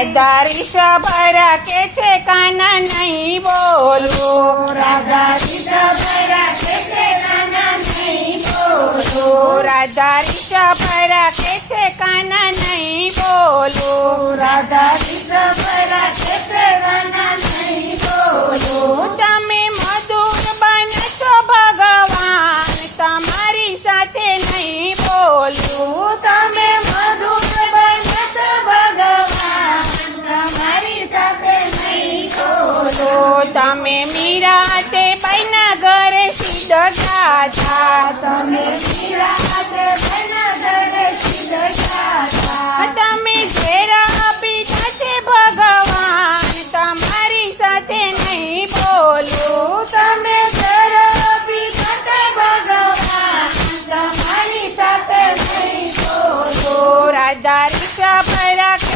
राजारी सबरा के छे काना नहीं बोलो। राजदारी सबरा के छे काना नहीं बोलो। राजदारी सबरा के छे काना नहीं बोलो। राजदारी सबरा के छे काना नहीं बोलो। तमे मधुर बन तो भगवान तमारी साथे नहीं बोलो। तमे मधुर દડા થા તમે તમે ઘેરા પિતા ભગવાન તમારી સાથે નહીં બોલું તમે ઘેરા પિતા તમારી સાથે નહીં બોલું રાધા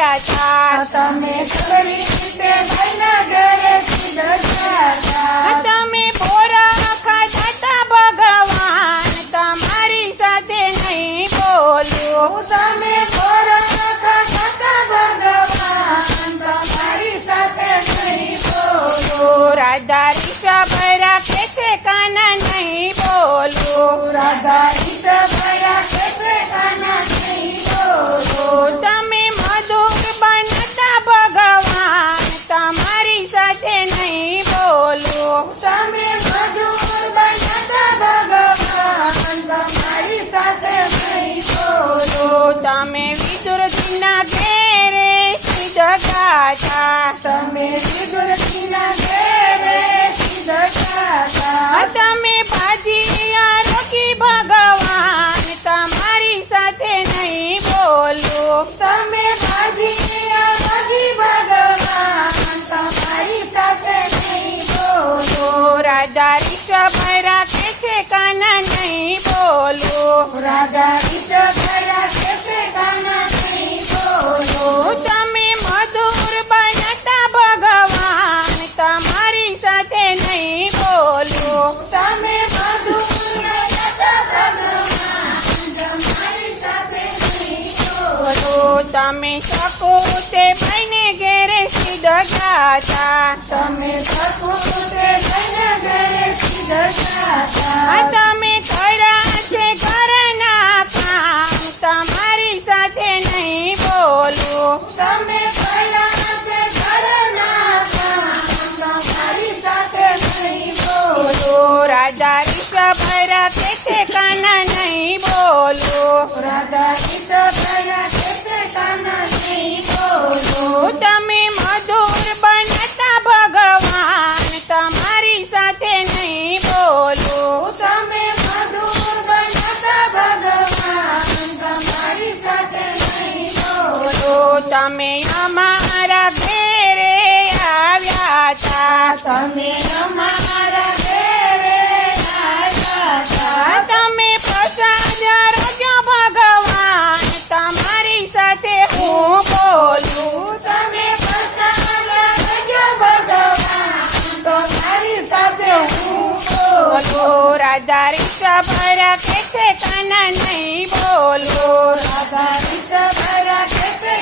સીધ ગયા હતા તમે સબરી રીતે ભાઈના ઘરે સિદ્ધ ગયા તમે બોરા ખાધા તા ભગવાન તમારી સાથે નહીં બોલું તમે ખોરાક ખાતા ભગવાન તમારી સાથે નહીં બોલો તો રાજા રીષભરા કે છે કાના નહીં બોલું રાધા રીષભરા કે છે કાના તમે વિદુરજીના ઘેરે સીધ ગાથા તમે વિદુરજીના ઘેરે સિદ્ધ ગયા તમે ભાજી આરોગી ભગવાન તમારી સાથે નહીં બોલું તમે ભાજી ભાજી ભગવાન તમારી સાથે નહીં બોલો તો રાજા રીષભરા કે છે કાના નહીં બોલું રાધા રીષભરા તમે શકો તે ભાઈને ઘેરે સીધા ગાથા તમે શકો તે ભાઈને ઘેરે સીધા ગયા તમે કર્યા છે ઘરના કામ. તમારી સાથે નહીં બોલું. તમે છે તો રાજા રીષભરા કે છે કાના નહીં બોલું રાધા રીષભરા કે છે કાના નહીં બોલો તો તમે મધુર બનતા ભગવાન તમારી સાથે નહીં બોલું તમે મધુર બનતા ભગવાન તમારી સાથે નહીં બોલો તો તમે અમારા ઘેરે આવ્યા હતા તમે રાધા રીતા ભરા કે કાના નહીં બોલો. રાધા રિક્ષા ભરા કે